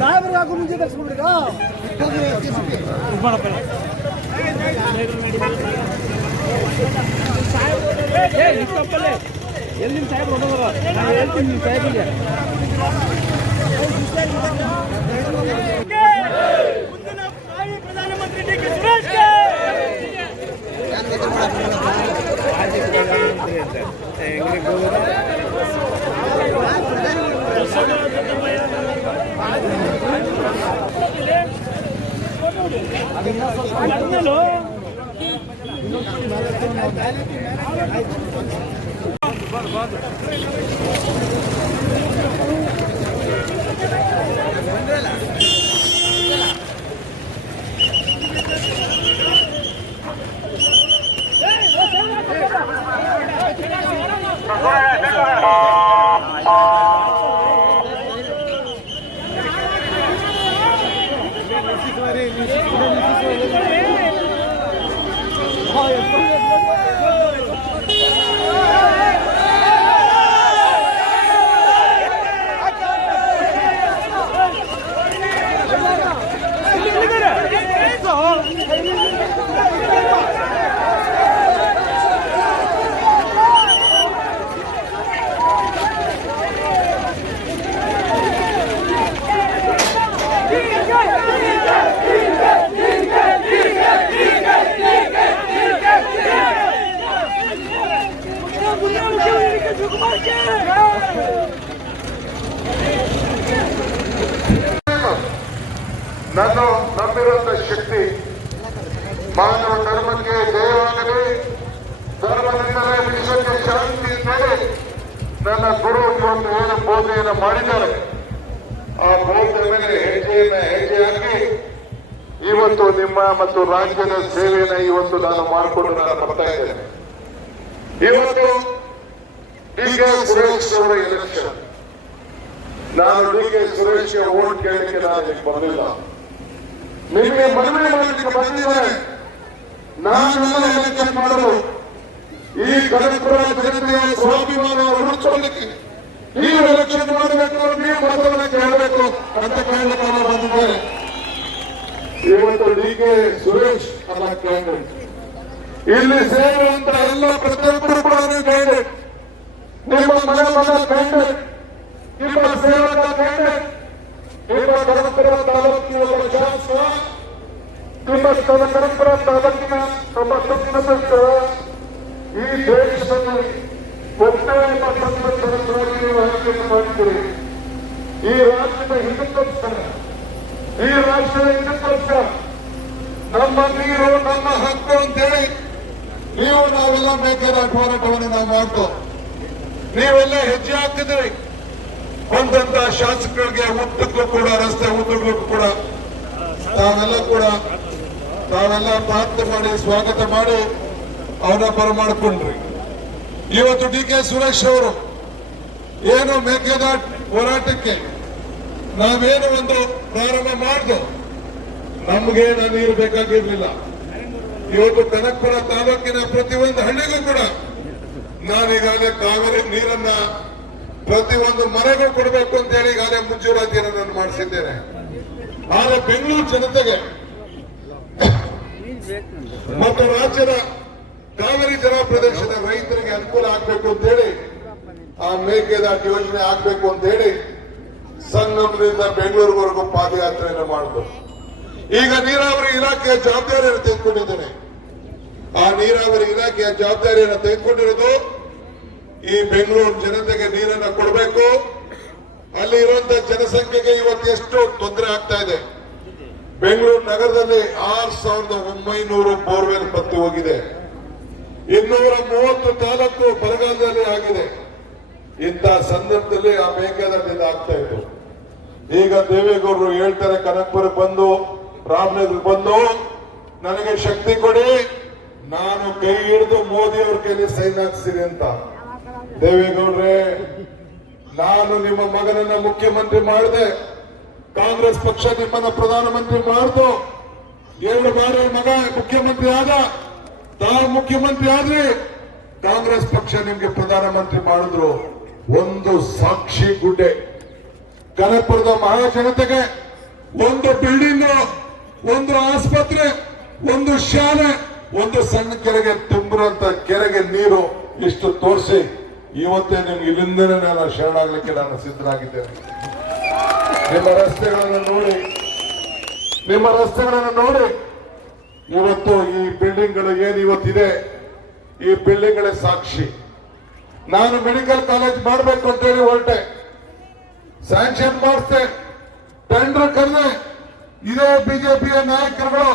ಸಾಹೇಬ್ರಿಗೆ ಹಾಕು ಮುಂಚೆ ತರಿಸ್ಬಿಡ್ರಿ ಎಲ್ಲಿ ನಿಮ್ಮ ಸಾಹೇಬ್ರು ಹೋಗೋದು ನಾನು ಹೇಳ್ತೀನಿ ನಿಮ್ಮ ಸಾಹೇಬ್ರಿಗೆ ಪ್ರಧಾನಮಂತ್ರಿ ಡಿ ಕೆ ಸುರೇಶ್ ನಾನು ನಂಬಿರುವಂತ ಶಕ್ತಿ ಮಾನವ ಧರ್ಮಕ್ಕೆ ಜಯವಾಗಲಿ, ಧರ್ಮದಿಂದಲೇ ವಿಶ್ವಕ್ಕೆ ಶಾಂತಿ ಇದ್ದರೆ ನನ್ನ ಗುರು ಇವತ್ತು ಏನು ಬೋಧನೆಯನ್ನು ಮಾಡಿದ್ದಾರೆ ಆ ಬೋಧನೆ ಮೇಲೆ ಹೆಜ್ಜೆ ಹಾಕಿ ಇವತ್ತು ನಿಮ್ಮ ಮತ್ತು ರಾಜ್ಯದ ಸೇವೆಯನ್ನು ಇವತ್ತು ನಾನು ಮಾಡಿಕೊಂಡು ನಾನು ಬರ್ತಾ ಇದ್ದೇನೆ. ಇವತ್ತು ಡಿ ಕೆ ಸುರೇಶ್ ಅವರ ಎಲೆಕ್ಷನ್. ನಾನು ಡಿ ಕೆ ಸುರೇಶ್ಗೆ ವೋಟ್ ಕೇಳಲಿಕ್ಕೆ ನಾನು ಬರಲಿಲ್ಲ, ನಿಮಗೆ ಮನವಿ ಮಾಡಲಿಕ್ಕೆ ಬಂದಿದ್ದೇನೆ. ನಾನೆಲ್ಲ ಎಲೆಕ್ಷನ್ ಮಾಡಲು ಈ ಕನಕಪುರ ಜನತೆಯ ಸ್ವಾಭಿಮಾನ ಉಳಿಸಿಕೊಳ್ಳಲಿಕ್ಕೆ ನೀವು ಎಲೆಕ್ಷನ್ ಮಾಡಬೇಕು, ನೀವು ಮತವನ್ನು ಕೇಳಬೇಕು ಅಂತ ಕೇಳಲಿಕ್ಕೆ ನಾನು ಬಂದಿದ್ದೇನೆ. ಇವತ್ತು ಡಿ ಕೆ ಸುರೇಶ್ ಅಲ್ಲ ಕ್ಯಾಂಡಿಡೇಟ್, ಇಲ್ಲಿ ಸೇರುವಂತ ಎಲ್ಲ ಪ್ರತಿಯೊಬ್ಬರು ಕೂಡ ನೀವು ಕ್ಯಾಂಡಿಡೇಟ್, ನಿಮ್ಮ ಮನೆ ಕ್ಯಾಂಡಿಡೇಟ್, ನಿಮ್ಮ ಸೇವಕ ಕ್ಯಾಂಡಿಡೇಟ್, ನಿಮ್ಮ ಕನಕಪುರ ತಾಲೂಕಿನ ಒಬ್ಬ ಶಾಸಕ, ನಿಮ್ಮ ಕನಕಪುರ ತಾಲೂಕಿನ ಒಬ್ಬ ಸಂಸದರ ಈ ದೇಶದಲ್ಲಿ ಒಬ್ಬನೇ ಒಬ್ಬ ಸಂಸದರಾಗಿ ನೀವು ಆಯ್ಕೆಯನ್ನು ಮಾಡ್ತೀರಿ. ಈ ರಾಜ್ಯದ ಹಿತಕ್ಕೋಸ್ಕರ, ಈ ರಾಜ್ಯದ ಹಿತಕ್ಕೋಸ್ಕರ ನಮ್ಮ ನೀರು ನಮ್ಮ ಹಕ್ಕು ಅಂತೇಳಿ ನೀವು ನಾವೆಲ್ಲ ಮೇಕೆದಾಟು ಹೋರಾಟವನ್ನು ನಾವು ಮಾಡ್ತೋ, ನೀವೆಲ್ಲ ಹೆಜ್ಜೆ ಹಾಕಿದ್ರಿ. ಬಂದಂತ ಶಾಸಕರಿಗೆ ಉದ್ದಕ್ಕೂ ಕೂಡ ರಸ್ತೆ ಉದ್ದಕ್ಕೂ ಕೂಡ ತಾವೆಲ್ಲ ಪ್ರಾರ್ಥನೆ ಮಾಡಿ ಸ್ವಾಗತ ಮಾಡಿ ಅವನ ಬರಮಾಡ್ಕೊಂಡ್ರಿ. ಇವತ್ತು ಡಿ ಕೆ ಸುರೇಶ್ ಅವರು ಏನು ಮೇಕೆದಾಟು ಹೋರಾಟಕ್ಕೆ ನಾವೇನು ಒಂದು ಪ್ರಾರಂಭ ಮಾಡಿದ್ವು, ನಮ್ಗೇನು ನೀರು ಬೇಕಾಗಿರ್ಲಿಲ್ಲ. ಇವತ್ತು ಕನಕಪುರ ತಾಲೂಕಿನ ಪ್ರತಿಯೊಂದು ಹಳ್ಳಿಗೂ ಕೂಡ ನಾನೀಗಾಗಲೇ ಕಾವೇರಿ ನೀರನ್ನ ಪ್ರತಿಯೊಂದು ಮನೆಗೂ ಕೊಡಬೇಕು ಅಂತ ಹೇಳಿ ಈಗಾಗಲೇ ಮುಂಜೂರಾತಿಯನ್ನು ನಾನು ಮಾಡಿಸಿದ್ದೇನೆ. ಆದರೆ ಬೆಂಗಳೂರು ಜನತೆಗೆ ಮತ್ತು ರಾಜ್ಯದ ಕಾವೇರಿ ಜಲ ಪ್ರದೇಶದ ರೈತರಿಗೆ ಅನುಕೂಲ ಆಗ್ಬೇಕು ಅಂತ ಹೇಳಿ ಆ ಮೇಕೆದಾಟು ಯೋಜನೆ ಆಗ್ಬೇಕು ಅಂತ ಹೇಳಿ ಸಂಗಮದಿಂದ ಬೆಂಗಳೂರಿವರೆಗೂ ಪಾದಯಾತ್ರೆಯನ್ನು ಮಾಡಿದ್ರು. ಈಗ ನೀರಾವರಿ ಇಲಾಖೆಯ ಜವಾಬ್ದಾರಿಯನ್ನು ತೆಗೆದುಕೊಂಡಿದ್ದೇನೆ. ಆ ನೀರಾವರಿ ಇಲಾಖೆಯ ಜವಾಬ್ದಾರಿಯನ್ನು ತೆಗೆದುಕೊಂಡಿರೋದು ಈ ಬೆಂಗಳೂರು ಜನತೆಗೆ ನೀರನ್ನು ಕೊಡಬೇಕು. ಅಲ್ಲಿ ಇರುವಂತಹ ಜನಸಂಖ್ಯೆಗೆ ಇವತ್ತು ಎಷ್ಟು ತೊಂದರೆ ಆಗ್ತಾ ಇದೆ. ಬೆಂಗಳೂರು ನಗರದಲ್ಲಿ 6,900 ಬೋರ್ವೆಲ್ ಪತ್ತಿ ಹೋಗಿದೆ. 230 ತಾಲೂಕು ಬರಗಾಲದಲ್ಲಿ ಆಗಿದೆ. ಇಂಥ ಸಂದರ್ಭದಲ್ಲಿ ಆ ಮೇಕೆದಾಟಿಂದ ಆಗ್ತಾ ಇತ್ತು. ಈಗ ದೇವೇಗೌಡರು ಹೇಳ್ತಾರೆ, ಕನಕಪುರಕ್ಕೆ ಬಂದು ರಾಮನಗರಕ್ಕೆ ಬಂದು ನನಗೆ ಶಕ್ತಿ ಕೊಡಿ, ನಾನು ಕೈ ಹಿಡಿದು ಮೋದಿ ಅವ್ರ ಕೈಲಿ ಸೈನ್ ಹಾಕ್ಸಿರಿ ಅಂತ. ದೇವೇಗೌಡ್ರೆ, ನಾನು ನಿಮ್ಮ ಮಗನನ್ನ ಮುಖ್ಯಮಂತ್ರಿ ಮಾಡಿದೆ, ಕಾಂಗ್ರೆಸ್ ಪಕ್ಷ ನಿಮ್ಮನ್ನ ಪ್ರಧಾನಮಂತ್ರಿ ಮಾಡ್ದು, 2 ಬಾರಿ ಮಗ ಮುಖ್ಯಮಂತ್ರಿ ಆದ, ತಾವು ಮುಖ್ಯಮಂತ್ರಿ ಆದ್ರಿ, ಕಾಂಗ್ರೆಸ್ ಪಕ್ಷ ನಿಮ್ಗೆ ಪ್ರಧಾನಮಂತ್ರಿ ಮಾಡಿದ್ರು. ಒಂದು ಸಾಕ್ಷಿ ಗುಡ್ಡೆ. ಕನಕಪುರದ ಮಹಾಜನತೆಗೆ ಒಂದು ಬಿಲ್ಡಿಂಗ್, ಒಂದು ಆಸ್ಪತ್ರೆ, ಒಂದು ಶಾಲೆ, ಒಂದು ಸಣ್ಣ ಕೆರೆಗೆ ತುಂಬಿರುವಂತ ಕೆರೆಗೆ ನೀರು ಇಷ್ಟು ತೋರಿಸಿ ಇವತ್ತೇ ನಿಮ್ಗೆ ಇಲ್ಲಿಂದನೇ ನಾನು ಶರಣಾಗ್ಲಿಕ್ಕೆ ನಾನು ಸಿದ್ಧನಾಗಿದ್ದೇನೆ. ನಿಮ್ಮ ರಸ್ತೆಗಳನ್ನು ನೋಡಿ ಇವತ್ತು ಈ ಬಿಲ್ಡಿಂಗ್ಗಳು ಏನು ಇವತ್ತಿದೆ, ಈ ಬಿಲ್ಡಿಂಗ್ಗಳೇ ಸಾಕ್ಷಿ. ನಾನು ಮೆಡಿಕಲ್ ಕಾಲೇಜ್ ಮಾಡಬೇಕು ಅಂತೇಳಿ ಹೊರಟೆ, ಸ್ಯಾಂಕ್ಷನ್ ಮಾಡಿಸ್ದೆ, ಟೆಂಡರ್ ಕರೆದೆ. ಇದೇ ಬಿಜೆಪಿಯ ನಾಯಕರುಗಳು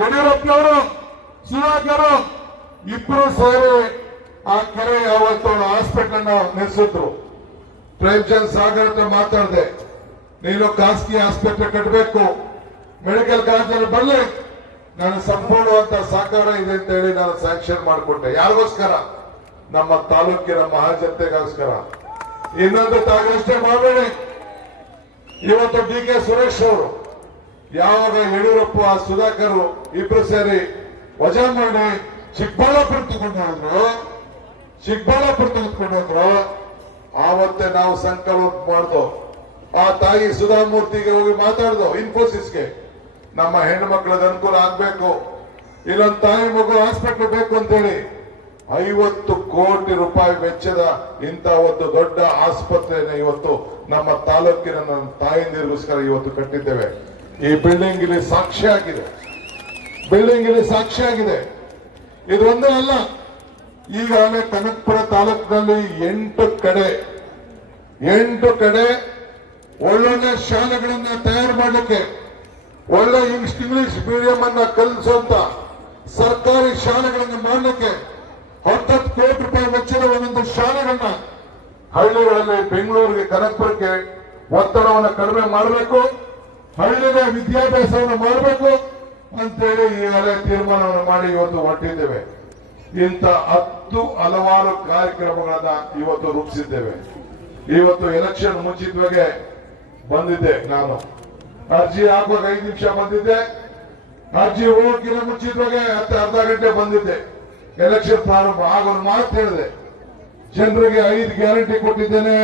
ಯಡಿಯೂರಪ್ಪನವರು, ಸುಧಾಕರ್ ಇಬ್ಬರು ಸೇರಿ ಆ ಕೆರೆ ಯಾವತ್ತು ಹಾಸ್ಪಿಟಲ್ ನಿಲ್ಲಿಸಿದ್ರು. ಪ್ರೇಮ್ಚಂದ್ ಸಾಗರ್ ಹತ್ರ ಮಾತಾಡಿದೆ, ನೀನು ಖಾಸಗಿ ಆಸ್ಪತ್ರೆ ಕಟ್ಟಬೇಕು, ಮೆಡಿಕಲ್ ಕಾಲೇಜಲ್ಲಿ ಬರಲಿ, ನಾನು ಸಂಪೂರ್ಣವಂತ ಸಹಕಾರ ಇದೆ ಅಂತ ಹೇಳಿ ನಾನು ಸ್ಯಾಂಕ್ಷನ್ ಮಾಡಿಕೊಟ್ಟೆ. ಯಾರಿಗೋಸ್ಕರ? ನಮ್ಮ ತಾಲೂಕಿನ ಮಹಾಜನತೆಗೋಸ್ಕರ. ಇನ್ನೊಂದು ತಾಗಷ್ಟೇ ಮಾಡಬೇಡಿ. ಇವತ್ತು DK ಸುರೇಶ್ ಅವರು ಯಾವಾಗ ಯಡಿಯೂರಪ್ಪ ಸುಧಾಕರ್ ಇಬ್ರು ಸೇರಿ ವಜಾ ಮಾಡಿ ಚಿಕ್ಕಬಳ್ಳಾಪುರ ತೆಗೆದುಕೊಂಡು ಹೋದ್ರು, ಆವತ್ತೇ ನಾವು ಸಂಕಲ್ಪ ಮಾಡ್ದು. ಆ ತಾಯಿ ಸುಧಾಮೂರ್ತಿಗೆ ಹೋಗಿ ಮಾತಾಡ್ದು, ಇನ್ಫೋಸಿಸ್ಗೆ ನಮ್ಮ ಹೆಣ್ಣು ಮಕ್ಕಳದ ಅನುಕೂಲ ಆಗ್ಬೇಕು, ಇಲ್ಲೊಂದು ತಾಯಿ ಮಗು ಹಾಸ್ಪಿಟಲ್ ಬೇಕು ಅಂತೇಳಿ 50 ಕೋಟಿ ರೂಪಾಯಿ ವೆಚ್ಚದ ಇಂಥ ಒಂದು ದೊಡ್ಡ ಆಸ್ಪತ್ರೆಯನ್ನು ಇವತ್ತು ನಮ್ಮ ತಾಲೂಕಿನ ನಮ್ಮ ತಾಯಂದಿರಿಗೋಸ್ಕರ ಇವತ್ತು ಕಟ್ಟಿದ್ದೇವೆ. ಈ ಬಿಲ್ಡಿಂಗ್ ಇಲ್ಲಿ ಸಾಕ್ಷಿಯಾಗಿದೆ. ಇದು ಒಂದೇ ಅಲ್ಲ, ಈಗಾಗಲೇ ಕನಕಪುರ ತಾಲೂಕಿನಲ್ಲಿ 8 ಕಡೆ ಒಳ್ಳೊಳ್ಳೆ ಶಾಲೆಗಳನ್ನ ತಯಾರು ಮಾಡಲಿಕ್ಕೆ, ಒಳ್ಳೆ ಇಂಗ್ಲಿಷ್ ಮೀಡಿಯಂ ಅನ್ನ ಕಲಿಸುವಂತ ಸರ್ಕಾರಿ ಶಾಲೆಗಳನ್ನು ಮಾಡಲಿಕ್ಕೆ 10 ಕೋಟಿ ರೂಪಾಯಿ ವೆಚ್ಚದ ಒಂದೊಂದು ಶಾಲೆಗಳನ್ನ ಹಳ್ಳಿಗಳಲ್ಲಿ ಬೆಂಗಳೂರಿಗೆ, ಕನಕಪುರಕ್ಕೆ ಒತ್ತಡವನ್ನು ಕಡಿಮೆ ಮಾಡಬೇಕು, ಹಳ್ಳಿಗೆ ವಿದ್ಯಾಭ್ಯಾಸವನ್ನು ಮಾಡಬೇಕು ಅಂತೇಳಿ ಈಗಾಗಲೇ ತೀರ್ಮಾನವನ್ನು ಮಾಡಿ ಇವತ್ತು ಹೊರಟಿದ್ದೇವೆ. ಇಂಥ 10 ಹಲವಾರು ಕಾರ್ಯಕ್ರಮಗಳನ್ನ ಇವತ್ತು ರೂಪಿಸಿದ್ದೇವೆ. ಇವತ್ತು ಎಲೆಕ್ಷನ್ ಮುಂಚಿತವಾಗಿ ಬಂದಿದ್ದೆ, ನಾನು ಅರ್ಜಿ ಹಾಕುವಾಗ 5 ನಿಮಿಷ ಬಂದಿದ್ದೆ, ಅರ್ಜಿ ಹೋಗೋಕ್ಕಿಂತ ಮುಂಚಿತವಾಗಿ ಅರ್ಧ ಗಂಟೆ ಬಂದಿದ್ದೆ. ಎಲೆಕ್ಷನ್ ಪ್ರಾರಂಭ ಆಗ ಒಂದು ಮಾತು ಹೇಳಿದೆ, ಜನರಿಗೆ 5 ಗ್ಯಾರಂಟಿ ಕೊಟ್ಟಿದ್ದೇನೆ,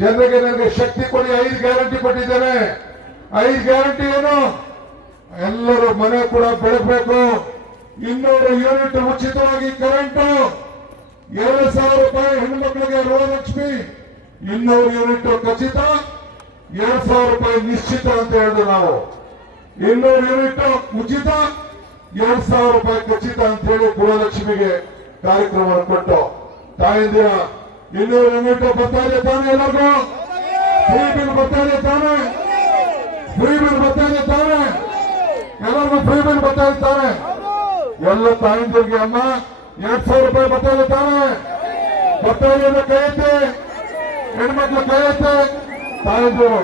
ಜನರಿಗೆ ನನಗೆ ಶಕ್ತಿ ಕೊಡಿ, 5 ಗ್ಯಾರಂಟಿ ಕೊಟ್ಟಿದ್ದೇನೆ. 5 ಗ್ಯಾರಂಟಿ ಏನು? ಎಲ್ಲರೂ ಮನೆ ಕೂಡ ಬೆಳಗಬೇಕು, 200 ಯೂನಿಟ್ ಉಚಿತವಾಗಿ ಕರೆಂಟು, 2,000 ರೂಪಾಯಿ ಹೆಣ್ಮಕ್ಳಿಗೆ ಗೃಹಲಕ್ಷ್ಮಿ, 200 ಯೂನಿಟ್ ಖಚಿತ, 2,000 ರೂಪಾಯಿ ನಿಶ್ಚಿತ ಅಂತ ಹೇಳಿದ್ರು ನಾವು. 200 ಯೂನಿಟ್ ಉಚಿತ, 2,000 ರೂಪಾಯಿ ಖಚಿತ ಅಂತ ಹೇಳಿ ಗೃಹಲಕ್ಷ್ಮಿಗೆ ಕಾರ್ಯಕ್ರಮವನ್ನು ಕೊಟ್ಟು ತಾಯಂದಿರ 200 ಯೂನಿಟ್ ಬರ್ತಾ ಇದೆ ತಾನೆ, ಎಲ್ಲರಿಗೂ ಫ್ರೀ ಬಿಲ್ ಬರ್ತಾ ಇದೆ ತಾನೆ, ಎಲ್ಲರಿಗೂ ಫ್ರೀ ಬಿಲ್ ಬರ್ತಾ ಇರ್ತಾರೆ. ಎಲ್ಲ ತಾಯಂದಿರಿಗೆ ಅಮ್ಮ 2,000 ರೂಪಾಯಿ ಬರ್ತಾ ಇದೆ ತಾನೆ, ಬರ್ತಾ ಇದೆ. ಕೈ ಐತೆ, ಹೆಣ್ಮಕ್ಳು ಕೈ ಐತೆ, ತಾಯಂದಿರು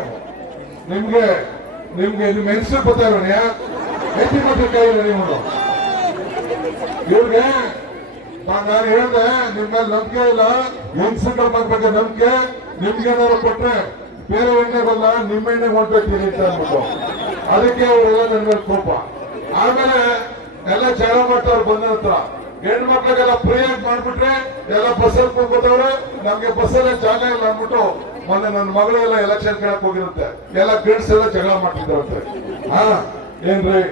ನಿಮ್ಗೆ ನಿಮ್ಮ ಹೆಸರು ಬರ್ತಾ ಇರೋಣ, ಹೆಂಡತಿ ಮಕ್ಕಳ ಕೈ ಇಲ್ಲ. ನೀವು ಇವ್ರಿಗೆ ನಾನು ಹೇಳ್ದೆ, ನಿಮ್ಮ ಮೇಲೆ ನಂಬಿಕೆ ಇಲ್ಲ, ಹೆಂಗಸಗಳ ಬಗ್ಗೆ ನಂಬಿಕೆ, ನಿಮ್ಗೇನಾದ್ರು ಕೊಟ್ರೆ ಬೇರೆ ಎಣ್ಣೆ ಬಲ್ಲ, ನಿಮ್ಮ ಎಣ್ಣೆ ಹೊಂಟೋಗ್ತೀನಿ ಅಂತ ಅಂದ್ಬಿಟ್ಟು ಅದಕ್ಕೆ ಅವರೆಲ್ಲ ನನ್ನ ಮೇಲೆ ಕೋಪ. ಆಮೇಲೆ ಎಲ್ಲ ಜಗಳ ಮಾಡ್ತಾವ್ರು ಬಂದ ನಂತರ, ಹೆಣ್ಮಕ್ಳಿಗೆಲ್ಲ ಫ್ರೀಯಾಗಿ ಮಾಡ್ಬಿಟ್ರೆ ಎಲ್ಲ ಬಸ್ಸಲ್ಲಿ ಕೂತ್ಕೋತವ್ರೆ, ನಮ್ಗೆ ಬಸ್ಸಲ್ಲೇ ಜಾಗ ಇಲ್ಲ ಅಂದ್ಬಿಟ್ಟು ಮೊನ್ನೆ ನನ್ನ ಮಗಳೆಲ್ಲ ಎಲೆಕ್ಷನ್ ಕೇಳಕ್ ಹೋಗಿರುತ್ತೆ, ಎಲ್ಲ ಗಂಡ್ಸ್ ಎಲ್ಲ ಜಗಳ ಮಾಡ್ತಿದ್ದಾರಂತೆ. ಏನ್ರಿ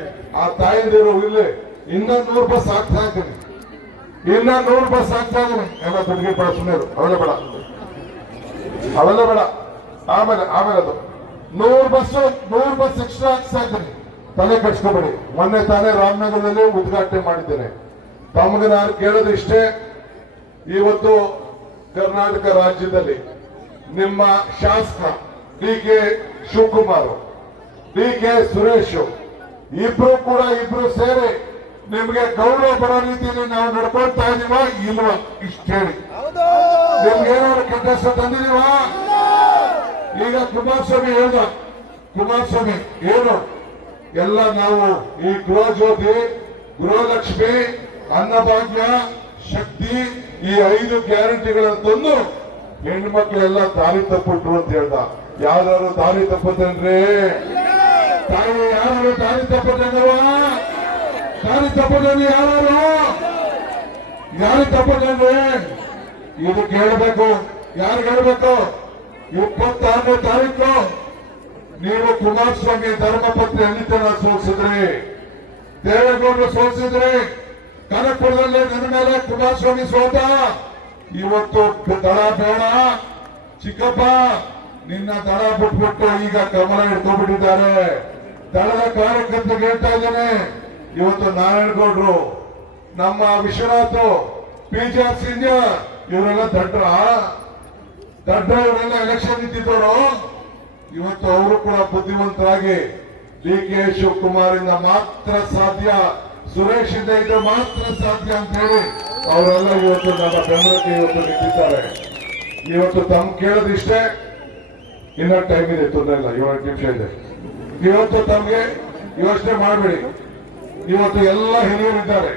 ಆ ತಾಯಂದಿರು ಇಲ್ಲಿ ಇನ್ನ 100 ಬಸ್ ಹಾಕ್ತಾ ಇದ್ದೀನಿ, ಇನ್ನ 100 ಬಸ್ ಹಾಕ್ತಾ ಇದ್ದೀನಿ. ಎಲ್ಲ ದುಡ್ಡಿಗೆ ಬೇಡ, ಸುಮ್ಮನೆ ಅವೆಲ್ಲ ಬೇಡ. ಆಮೇಲೆ ಅದು 100 ಬಸ್ ಎಕ್ಸ್ಟ್ರಾ ಹಾಕ್ತಾ ಇದ್ದೀನಿ, ತಲೆ ಕಟ್ಸ್ಕೊಬೇಡಿ. ಮೊನ್ನೆ ತಾನೇ ರಾಮನಗರದಲ್ಲಿ ಉದ್ಘಾಟನೆ ಮಾಡಿದ್ದೇನೆ. ತಮಗೆ ನಾನು ಕೇಳೋದು ಇಷ್ಟೇ, ಇವತ್ತು ಕರ್ನಾಟಕ ರಾಜ್ಯದಲ್ಲಿ ನಿಮ್ಮ ಶಾಸಕ DK ಶಿವಕುಮಾರ್, DK ಸುರೇಶ್ ಇಬ್ರು ಸೇರಿ ನಿಮ್ಗೆ ಗೌರವ ಬರೋ ರೀತಿಯಲ್ಲಿ ನಾವು ನಡ್ಕೊಳ್ತಾ ಇದೀವ ಇಲ್ವಾ ಇಷ್ಟ ಹೇಳಿ. ನಿಮ್ಗೆ ಏನಾದ್ರು ಕೆಟ್ಟ ಹೆಸರು ತಂದಿದೀವ? ಈಗ ಕುಮಾರಸ್ವಾಮಿ ಏನು ಎಲ್ಲ ನಾವು ಈ ಗೃಹ ಜ್ಯೋತಿ, ಗೃಹಲಕ್ಷ್ಮಿ, ಅನ್ನಭಾಗ್ಯ, ಶಕ್ತಿ ಈ 5 ಗ್ಯಾರಂಟಿಗಳನ್ನು ತಂದು ಹೆಣ್ಮಕ್ಳೆಲ್ಲ ದಾರಿ ತಪ್ಪಿಟ್ರು ಅಂತ ಹೇಳ್ದ. ಯಾರು ದಾರಿ ತಪ್ಪತ್ತೇನ್ರಿ? ತಾಯಿ ಯಾರು ದಾರಿ ತಪ್ಪದೇನವ? ದಾರಿ ತಪ್ಪದೇನು ಯಾರು ತಪ್ಪದೇನ್ರಿ? ಇದು ಕೇಳಬೇಕು. ಯಾರು ಹೇಳ್ಬೇಕು? 26ನೇ ತಾರೀಕು ನೀವು ಕುಮಾರಸ್ವಾಮಿ ಧರ್ಮಪತ್ನಿ ಅನಿತನ ಸೋಲಿಸಿದ್ರಿ, ದೇವೇಗೌಡರು ಸೋಲಿಸಿದ್ರಿ, ಕನಕಪುರದಲ್ಲಿ ನನ್ನ ಮೇಲೆ ಕುಮಾರಸ್ವಾಮಿ ಸೋತ. ಇವತ್ತು ದಳ ಬೇಡ ಚಿಕ್ಕಪ್ಪ, ನಿನ್ನ ದಳ ಬಿಟ್ಬಿಟ್ಟು ಈಗ ಕಮಲ ಹಿಡ್ಕೊಂಡ್ಬಿಟ್ಟಿದ್ದಾರೆ. ದಳದ ಕಾರ್ಯಕರ್ತರಿಗೆ ಹೇಳ್ತಾ ಇದ್ದೇನೆ, ಇವತ್ತು ನಾರಾಯಣಗೌಡರು, ನಮ್ಮ ವಿಶ್ವನಾಥ್, ಪಿಜಾರ್ ಸಿಂಗ್ ಇವರೆಲ್ಲ ದಡ್ಡ ಇವರೆಲ್ಲ ಎಲೆಕ್ಷನ್ ನಿಂತಿದ್ದವರು. ಇವತ್ತು ಅವರು ಕೂಡ ಬುದ್ಧಿವಂತರಾಗಿ ಡಿ.ಕೆ. ಶಿವಕುಮಾರ್ ಇಂದ ಮಾತ್ರ ಸಾಧ್ಯ, ಸುರೇಶ್ ಇಂದ ಇದ್ರೆ ಮಾತ್ರ ಸಾಧ್ಯ ಅಂತ ಹೇಳಿ ಅವರೆಲ್ಲ ಇವತ್ತು ನಮ್ಮ ಬೆಂಬಲಕ್ಕೆ ಇವತ್ತು ನಿಂತಿದ್ದಾರೆ. ಇವತ್ತು ತಮ್ಮ ಕೇಳೋದಿಷ್ಟೇ, ಇನ್ನೂ ಟೈಮ್ ಇದೆ, ತೊಂದರೆ ಇಲ್ಲ, 7 ನಿಮಿಷ ಇದೆ. ಇವತ್ತು ತಮಗೆ ಯೋಚನೆ ಮಾಡಬೇಡಿ. ಇವತ್ತು ಎಲ್ಲ ಹಿರಿಯರಿದ್ದಾರೆ.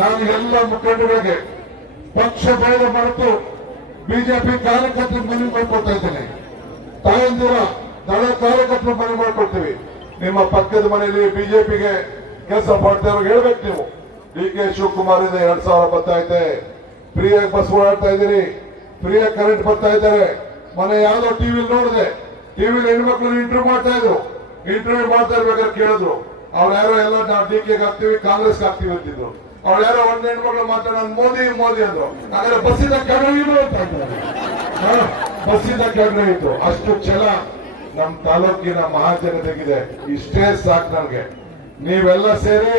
ನಾನು ಎಲ್ಲ ಮುಖಂಡಗಳಿಗೆ ಪಕ್ಷ ಭೇದ ಮರೆತು ಬಿಜೆಪಿ ಕಾರ್ಯಕರ್ತರು ಮನವಿ ಮಾಡ್ಕೊಳ್ತಾ ಇದ್ದೇನೆ. ತಾಯಂದಿರ ದಳ ಕಾರ್ಯಕರ್ತರು ಮನವಿ ಮಾಡ್ಕೊಳ್ತೀವಿ. ನಿಮ್ಮ ಪಕ್ಕದ ಮನೆಯಲ್ಲಿ ಬಿಜೆಪಿಗೆ ಕೆಲಸ ಮಾಡ್ತಾ ಇರೋ ಹೇಳ್ಬೇಕು ನೀವು. ಡಿ.ಕೆ. ಶಿವಕುಮಾರ್ ಇಂದ 2000 ಬರ್ತಾ ಇದೆ, ಫ್ರೀಯಾಗಿ ಬಸ್ ಓಡಾಡ್ತಾ ಇದ್ದೀರಿ, ಫ್ರೀಯಾಗಿ ಕರೆಂಟ್ ಬರ್ತಾ ಇದ್ದಾರೆ. ಮನೆ ಯಾವ್ದೋ ಟಿವಿ ನೋಡಿದೆ, ಟಿವಿಲಿ ಹೆಣ್ಮಕ್ಳು ಇಂಟರ್ವ್ಯೂ ಮಾಡ್ತಾ ಇದ್ರು. ಇಂಟರ್ವ್ಯೂ ಮಾಡ್ತಾ ಇರ್ಬೇಕಾದ್ರೆ ಕೇಳಿದ್ರು, ಅವ್ರು ಯಾರೋ ಎಲ್ಲ ನಾವು ಡಿ.ಕೆ. ಹಾಕ್ತಿವಿ, ಕಾಂಗ್ರೆಸ್ ಹಾಕ್ತಿವಿ ಅಂತಿದ್ರು. ಅವ್ರು ಯಾರೋ ಒಂದ್ ಹೆಣ್ಮಕ್ಳು ಮಾತಾಡೋದು ಮೋದಿ ಅಂದ್ರು. ಹಾಗಾದ್ರೆ ಬಸ್ಸಿಂದ ಕೆಳಗಿರು ಅಂತ ಬಸ್ಸಿಂದ ಕೆಳಗಿತ್ತು. ಅಷ್ಟು ಛಲ ನಮ್ಮ ತಾಲೂಕಿನ ಮಹಾಜನತೆಗಿದೆ. ಇಷ್ಟೇ ಸಾಕು ನನಗೆ. ನೀವೆಲ್ಲ ಸೇರಿ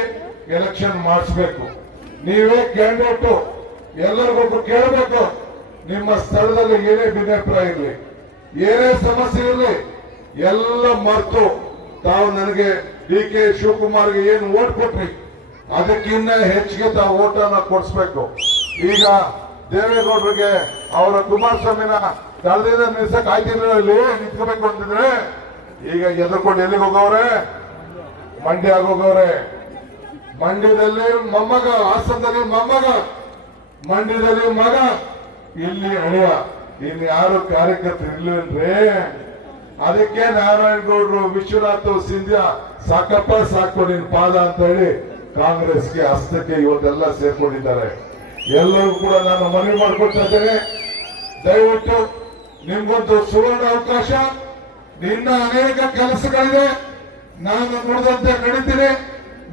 ಎಲೆಕ್ಷನ್ ಮಾಡಿಸ್ಬೇಕು. ನೀವೇ ಕ್ಯಾಂಡಿಡೇಟ್, ಎಲ್ಲರಿಗೊಬ್ಬರು ಕೇಳಬೇಕು. ನಿಮ್ಮ ಸ್ಥಳದಲ್ಲಿ ಏನೇ ಭಿನ್ನಾಭಿಪ್ರಾಯ ಇರಲಿ, ಏನೇ ಸಮಸ್ಯೆ ಇರಲಿ, ಎಲ್ಲ ಮರೆತು ತಾವು ನನಗೆ ಡಿ.ಕೆ. ಶಿವಕುಮಾರ್ಗೆ ಏನು ಓಟ್ ಕೊಟ್ರಿ ಅದಕ್ಕಿನ್ನ ಹೆಚ್ಚಿಗೆ ತಾವು ಓಟನ್ನ ಕೊಡಿಸ್ಬೇಕು. ಈಗ ದೇವೇಗೌಡರಿಗೆ ಅವರ ಕುಮಾರಸ್ವಾಮಿನ ದಳದಿಂದ ನಿಲ್ಸಕ್ ಆಯ್ತಿಲ್ಲ, ಇಲ್ಲಿ ನಿಂತ್ಕೋಬೇಕು ಅಂತಿದ್ರೆ ಈಗ ಎದುರ್ಕೊಂಡು ಎಲ್ಲಿಗೆ ಹೋಗವ್ರೆ? ಮಂಡ್ಯ ಹೋಗವ್ರೆ. ಮಂಡ್ಯದಲ್ಲಿ ಮೊಮ್ಮಗ, ಹಾಸನದಲ್ಲಿ ಮೊಮ್ಮಗ, ಮಂಡ್ಯದಲ್ಲಿ ಮಗ, ಇಲ್ಲಿ ಅಳಿಯ. ಇಲ್ಲಿ ಯಾರು ಕಾರ್ಯಕರ್ತರು ಇಲ್ಲವಲ್ರಿ. ಅದಕ್ಕೆ ನಾರಾಯಣಗೌಡರು, ವಿಶ್ವನಾಥ್, ಸಿಂಧ್ಯಾ ಸಾಕಪ್ಪ ಸಾಕು ನಿನ್ ಪಾದ ಅಂತ ಹೇಳಿ ಕಾಂಗ್ರೆಸ್ಗೆ ಹಸ್ತಕ್ಕೆ ಇವತ್ತೆಲ್ಲ ಸೇರ್ಕೊಂಡಿದ್ದಾರೆ. ಎಲ್ಲರೂ ಕೂಡ ನಾನು ಮನವಿ ಮಾಡ್ಕೊಳ್ತಾ ಇದ್ದೇನೆ, ದಯವಿಟ್ಟು ನಿಮ್ಗೊಂದು ಸುವರ್ಣ ಅವಕಾಶ. ನಿನ್ನ ಅನೇಕ ಕೆಲಸಗಳಿದೆ, ನಾನು ನುಡಿದಂತೆ ನಡೀತೀನಿ,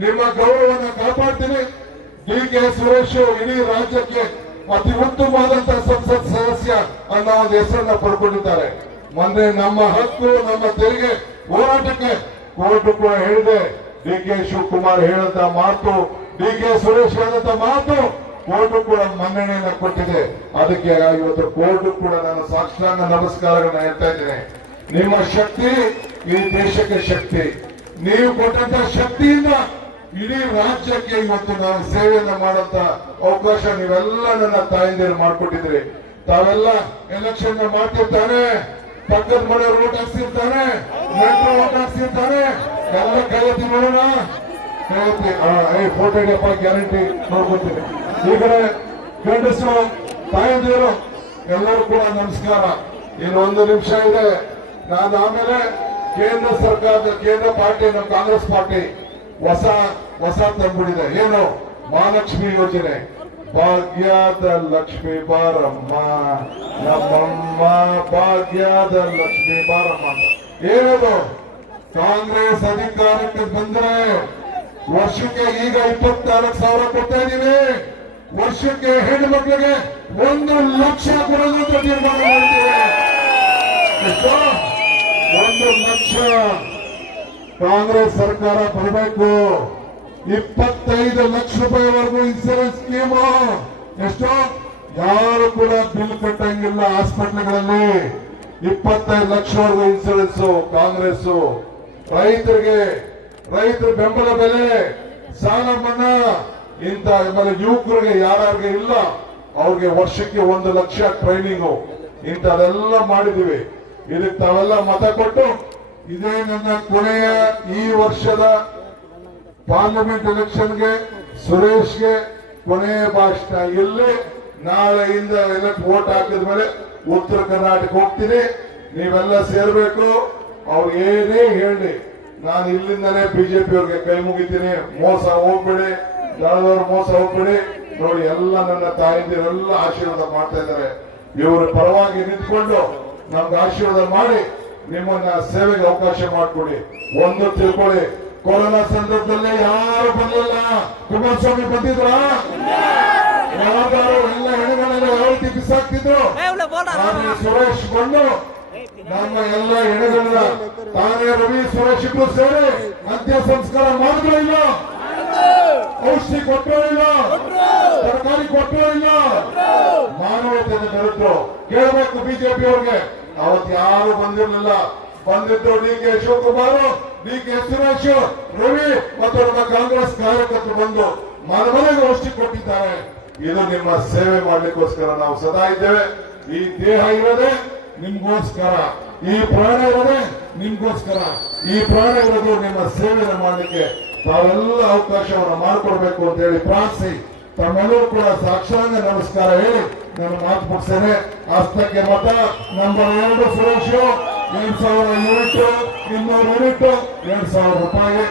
ನಿಮ್ಮ ಗೌರವವನ್ನು ಕಾಪಾಡ್ತೀನಿ. ಡಿ.ಕೆ. ಸುರೇಶ್ ಇಡೀ ರಾಜ್ಯಕ್ಕೆ ಅತಿ ಉತ್ತಮವಾದಂತಹ ಸಂಸತ್ ಸದಸ್ಯ ಅನ್ನೋ ಒಂದು ಹೆಸರನ್ನ ಪಡ್ಕೊಂಡಿದ್ದಾರೆ. ಮೊನ್ನೆ ನಮ್ಮ ಹಕ್ಕು, ನಮ್ಮ ತೆರಿಗೆ ಹೋರಾಟಕ್ಕೆ ಕೋರ್ಟ್ ಕೂಡ ಹೇಳಿದೆ. ಡಿ.ಕೆ. ಶಿವಕುಮಾರ್ ಹೇಳಿದ ಮಾತು, ಡಿ.ಕೆ. ಸುರೇಶ್ ಹೇಳಿದ ಮಾತು ಕೋರ್ಟ್ ಕೂಡ ಮನ್ನಣೆಯನ್ನ ಕೊಟ್ಟಿದೆ. ಅದಕ್ಕೆ ಇವತ್ತು ಕೋರ್ಟ್ ಕೂಡ ನಾನು ಸಾಷ್ಟಾಂಗ ನಮಸ್ಕಾರಗಳನ್ನ ಹೇಳ್ತಾ ಇದ್ದೇನೆ. ನಿಮ್ಮ ಶಕ್ತಿ ಈ ದೇಶಕ್ಕೆ ಶಕ್ತಿ. ನೀವು ಕೊಟ್ಟಂತ ಶಕ್ತಿಯಿಂದ ಇಡೀ ರಾಜ್ಯಕ್ಕೆ ಇವತ್ತು ನಾವು ಸೇವೆಯನ್ನ ಮಾಡುವಂತ ಅವಕಾಶ ನೀವೆಲ್ಲ ನನ್ನ ತಾಯಿಂದಿರು ಮಾಡಿಕೊಟ್ಟಿದ್ರಿ. ತಾವೆಲ್ಲ ಎಲೆಕ್ಷನ್ ಮಾಡ್ತಿರ್ತಾನೆ, ಪಕ್ಕದ ಮನೆಯವರು ಓಟ್ ಹಾಕ್ಸಿರ್ತಾನೆ, ನೆಂಟರು ಓಟ್ ಹಾಕ್ಸಿರ್ತಾನೆ. ಎಲ್ಲ ಕೈಯತ್ತಿ ನೋಡೋಣ, ಕೈಯತ್ತಿ. ಫೋಟೋ ಇದೆಯಪ್ಪ, ಗ್ಯಾರಂಟಿ ನೋಡ್ಕೊತೀನಿ. ಈ ಕಡೆ ಗಂಡಸರು, ತಾಯಂದಿರು ಎಲ್ಲರೂ ಕೂಡ ನಮಸ್ಕಾರ. ಇನ್ನು 1 ನಿಮಿಷ ಇದೆ. ನಾನು ಆಮೇಲೆ ಕೇಂದ್ರ ಸರ್ಕಾರದ, ಕೇಂದ್ರ ಪಾರ್ಟಿ, ನಮ್ಮ ಕಾಂಗ್ರೆಸ್ ಪಾರ್ಟಿ ಹೊಸ ತಂದ್ಬಿಟ್ಟಿದೆ. ಏನು? ಮಹಾಲಕ್ಷ್ಮಿ ಯೋಜನೆ. ಭಾಗ್ಯದ ಲಕ್ಷ್ಮಿ ಬಾರಮ್ಮ, ನಮ್ಮಮ್ಮ ಭಾಗ್ಯದ ಲಕ್ಷ್ಮಿ ಬಾರಮ್ಮ ಅಂತ. ಏನದು? ಕಾಂಗ್ರೆಸ್ ಅಧಿಕಾರಕ್ಕೆ ಬಂದ್ರೆ ವರ್ಷಕ್ಕೆ ಈಗ 24,000 ಕೊಡ್ತಾ ಇದೀವಿ. ವರ್ಷಕ್ಕೆ ಹೆಣ್ಣು ಮಕ್ಕಳಿಗೆ 1 ಲಕ್ಷ ಕೊಡೋದು ಅಂತ ತೀರ್ಮಾನ ಮಾಡಿದ್ದೇವೆ. ಎಷ್ಟು? 1 ಲಕ್ಷ ಕಾಂಗ್ರೆಸ್ ಸರ್ಕಾರ ಬರಬೇಕು. 25 ಲಕ್ಷ ರೂಪಾಯಿವರೆಗೂ ಇನ್ಸೂರೆನ್ಸ್ ಸ್ಕೀಮು. ಎಷ್ಟು? ಯಾರು ಕೂಡ ಬಿಲ್ ಕಟ್ಟಂಗಿಲ್ಲ ಆಸ್ಪತ್ರೆಗಳಲ್ಲಿ. 25 ಲಕ್ಷವರೆಗೂ ಇನ್ಸೂರೆನ್ಸ್ ಕಾಂಗ್ರೆಸ್. ರೈತರಿಗೆ, ರೈತರ ಬೆಂಬಲ ಬೆಲೆ, ಸಾಲ ಮನ್ನಾ, ಇಂಥ ಆಮೇಲೆ ಯುವಕರಿಗೆ ಯಾರಿಗೆ ಇಲ್ಲ ಅವ್ರಿಗೆ ವರ್ಷಕ್ಕೆ 1 ಲಕ್ಷ ಟ್ರೈನಿಂಗು, ಇಂಥದೆಲ್ಲ ಮಾಡಿದೀವಿ. ಇದಕ್ಕೆ ತಾವೆಲ್ಲ ಮತ ಕೊಟ್ಟು, ಇದೇ ನನ್ನ ಕೊನೆಯ ಈ ವರ್ಷದ ಪಾರ್ಲಿಮೆಂಟ್ ಎಲೆಕ್ಷನ್ಗೆ ಸುರೇಶ್ಗೆ ಕೊನೆಯ ಭಾಷಣ. ಇಲ್ಲಿ ನಾಳೆಯಿಂದ ಎಲ್ಲ ವೋಟ್ ಹಾಕಿದ ಮೇಲೆ ಉತ್ತರ ಕರ್ನಾಟಕ ಹೋಗ್ತೀನಿ. ನೀವೆಲ್ಲ ಸೇರ್ಬೇಕು. ಅವ್ರು ಏನೇ ಹೇಳಿ ನಾನು ಇಲ್ಲಿಂದಲೇ ಬಿಜೆಪಿ ಅವ್ರಿಗೆ ಕೈ ಮುಗಿತೀನಿ. ಮೋಸ ಹೋಗ್ಬೇಡಿ, ದಳದವ್ರು ಮೋಸ ಹೋಗ್ಬೇಡಿ. ನೋಡಿ ಎಲ್ಲ ನನ್ನ ತಾಯಂದಿರೆಲ್ಲ ಆಶೀರ್ವಾದ ಮಾಡ್ತಾ ಇದ್ದಾರೆ. ಇವರ ಪರವಾಗಿ ನಿಂತ್ಕೊಂಡು ನಮ್ಗೆ ಆಶೀರ್ವಾದ ಮಾಡಿ ನಿಮ್ಮನ್ನ ಸೇವೆಗೆ ಅವಕಾಶ ಮಾಡಿಕೊಡಿ. ಒಂದು ತಿಳ್ಕೊಳ್ಳಿ, ಕೊರೋನಾ ಸಂದರ್ಭದಲ್ಲಿ ಯಾರು ಬರಲಿಲ್ಲ. ಕುಮಾರಸ್ವಾಮಿ ಬಂದಿದ್ರ? ಯಾರು ಎಲ್ಲ ಹೆಣಗಳೆಲ್ಲ ಯಾವ ರೀತಿ ಬಿಸಾಕ್ತಿದ್ರು? ಆದ್ರೆ ಸುರೇಶ್ ಬಂದು ನಮ್ಮ ಎಲ್ಲ ಹೆಣಗಳನ್ನ ತಾನೇ ರವಿ ಸುರೇಶ್ ಇಬ್ರು ಸೇರಿ ಅಂತ್ಯ ಸಂಸ್ಕಾರ ಮಾಡಿದ್ರು ಇಲ್ಲ, ಔಷಧಿ ಕೊಟ್ಟರು ಇಲ್ಲ, ತರಕಾರಿ ಕೊಟ್ಟರು ಇಲ್ಲ, ಮಾನವತೆಯನ್ನು ಮೆರೆದ್ರು. ಕೇಳಬೇಕು ಬಿಜೆಪಿ ಅವ್ರಿಗೆ. ಅವತ್ತು ಯಾರು ಬಂದಿರಲಿಲ್ಲ. ಬಂದಿದ್ದು D K Shivakumar, D K Suresh, Ravi ಮತ್ತು ನಮ್ಮ ಕಾಂಗ್ರೆಸ್ ಕಾರ್ಯಕರ್ತರು ಬಂದು ಮನೆಗೆ ಔಷಧಿ ಕೊಟ್ಟಿದ್ದಾರೆ. ಇದು ನಿಮ್ಮ ಸೇವೆ ಮಾಡ್ಲಿಕ್ಕೋಸ್ಕರ ನಾವು ಸದಾ ಇದ್ದೇವೆ. ಈ ದೇಹ ಇರೋದೇ ನಿಮ್ಗೋಸ್ಕರ, ಈ ಪ್ರಾಣ ಇರೋದೇ ನಿಮ್ಗೋಸ್ಕರ. ಈ ಪ್ರಾಣ ಇರೋದು ನಿಮ್ಮ ಸೇವೆಯನ್ನು ಮಾಡಲಿಕ್ಕೆ ತಾವೆಲ್ಲ ಅವಕಾಶವನ್ನು ಮಾಡಿಕೊಡ್ಬೇಕು ಅಂತ ಹೇಳಿ ಪ್ರಾರ್ಥಿಸಿ ತಮ್ಮೆಲ್ಲರೂ ಕೂಡ ಸಾಕ್ಷಾಂಗ ನಮಸ್ಕಾರ ಹೇಳಿ ನಾನು ಮಾತು ಮುಗಿಸ್ತೇನೆ. ಹಸ್ತಕ್ಕೆ ಮತ ನಂಬರ್ 2 ಸುರೇಶ್ 2000 ಯೂನಿಟ್, 200 ಯೂನಿಟ್, 2000 ರೂಪಾಯಿ.